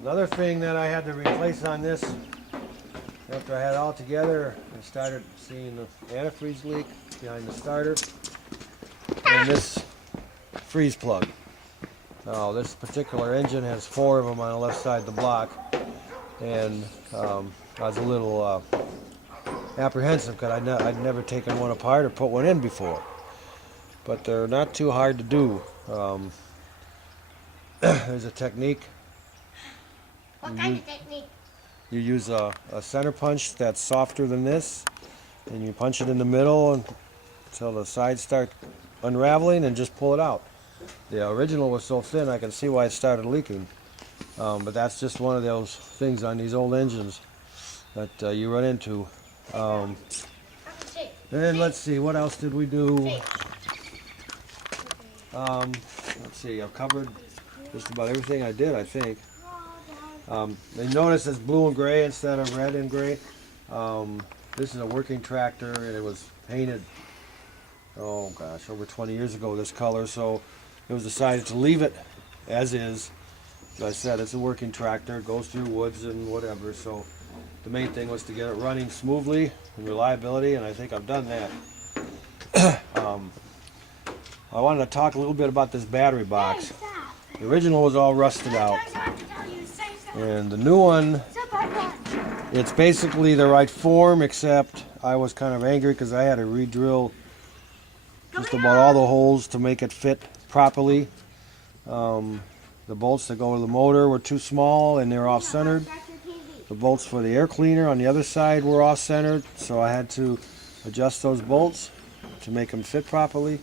Another thing that I had to replace on this, after I had it all together, I started seeing the antifreeze leak behind the starter and this freeze plug. Now this particular engine has 4 of them on the left side of the block, and I was a little apprehensive because I'd never taken one apart or put one in before. But they're not too hard to do. There's a technique. What kind of technique? You use a center punch that's softer than this, and you punch it in the middle until the sides start unraveling, and just pull it out. The original was so thin I can see why it started leaking. But that's just one of those things on these old engines that you run into. And then let's see, what else did we do? Let's see, I've covered just about everything I did, I think. You notice it's blue and gray instead of red and gray. This is a working tractor, and it was painted, oh gosh, over 20 years ago, this color, so it was decided to leave it as is. As I said, it's a working tractor, it goes through woods and whatever, so the main thing was to get it running smoothly and reliability, and I think I've done that. I wanted to talk a little bit about this battery box. The original was all rusted out, and the new one, it's basically the right form, except I was kind of angry because I had to re-drill just about all the holes to make it fit properly. The bolts that go to the motor were too small and they're off-centered. The bolts for the air cleaner on the other side were off-centered, so I had to adjust those bolts to make them fit properly.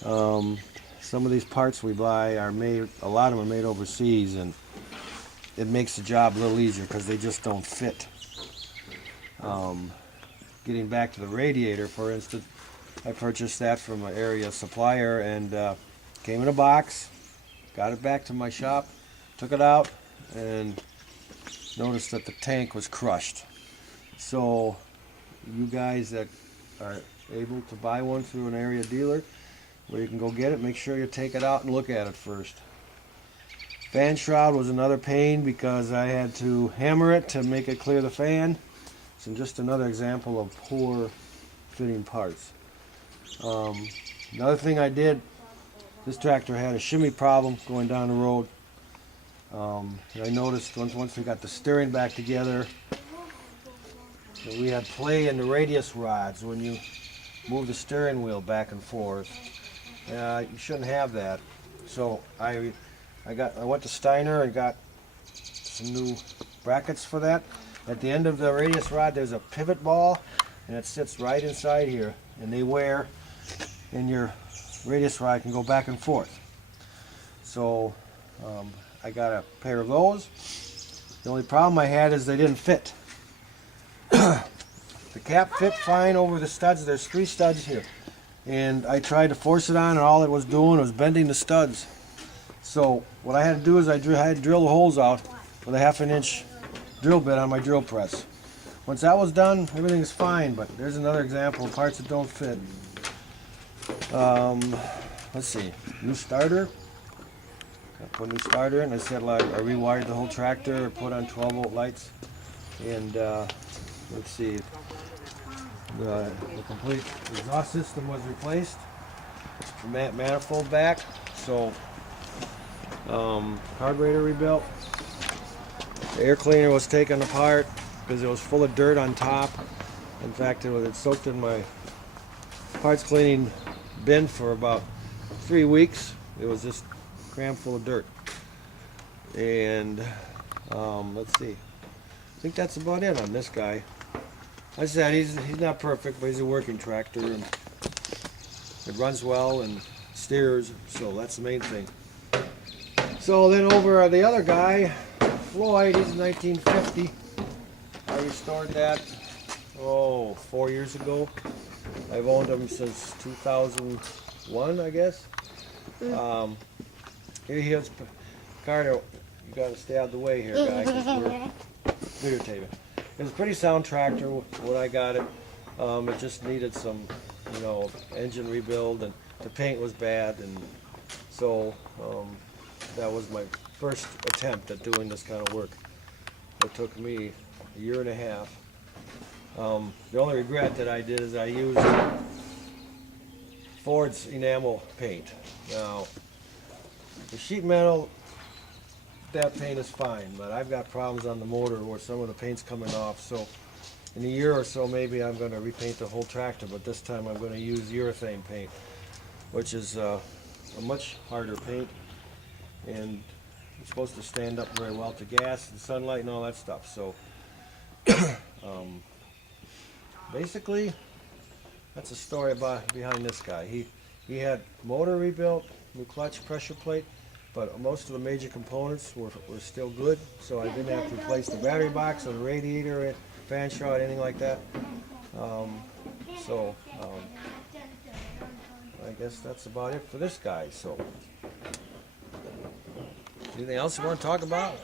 Some of these parts we buy are made, a lot of them are made overseas, and it makes the job a little easier because they just don't fit. Getting back to the radiator, for instance, I purchased that from an area supplier, and came in a box. Got it back to my shop, took it out, and noticed that the tank was crushed. So you guys that are able to buy one through an area dealer where you can go get it, make sure you take it out and look at it first. Fan shroud was another pain because I had to hammer it to make it clear the fan. It's just another example of poor fitting parts. Another thing I did, this tractor had a shimmy problem going down the road. And I noticed once we got the steering back together, that we had play in the radius rods when you move the steering wheel back and forth. You shouldn't have that. So I went to Steiner and got some new brackets for that. At the end of the radius rod there's a pivot ball, and it sits right inside here, and they wear, and your radius rod can go back and forth. So I got a pair of those. The only problem I had is they didn't fit. The cap fit fine over the studs. There's 3 studs here, and I tried to force it on, and all it was doing was bending the studs. So what I had to do is I had to drill the holes out with a 1/2 inch drill bit on my drill press. Once that was done, everything is fine, but there's another example of parts that don't fit. Let's see, new starter. I put a new starter in. I said I rewired the whole tractor, put on 12-volt lights, and let's see, the complete exhaust system was replaced. The manifold back, so carburetor rebuilt. The air cleaner was taken apart because it was full of dirt on top. In fact, it soaked in my parts cleaning bin for about 3 weeks. It was just crammed full of dirt. And let's see, I think that's about it on this guy. Like I said, he's not perfect, but he's a working tractor, and it runs well and steers, so that's the main thing. So then over the other guy, Floyd, he's 1950. I restored that, 4 years ago. I've owned him since 2001, I guess. Here he is. Carter, you gotta stay out of the way here, guy, because we're videotaping. It's a pretty sound tractor when I got it. It just needed some, engine rebuild, and the paint was bad, and so that was my first attempt at doing this kind of work. It took me a year and a half. The only regret that I did is I used Ford's enamel paint. Now, the sheet metal, that paint is fine, but I've got problems on the motor where some of the paint's coming off. So in a year or so, maybe I'm going to repaint the whole tractor, but this time I'm going to use urethane paint, which is a much harder paint, and it's supposed to stand up very well to gas and sunlight and all that stuff. So basically, that's a story behind this guy. He had motor rebuilt, new clutch, pressure plate, but most of the major components were still good, so I didn't have to replace the battery box or the radiator, fan shroud, anything like that. I guess that's about it for this guy. So, anything else you want to talk about?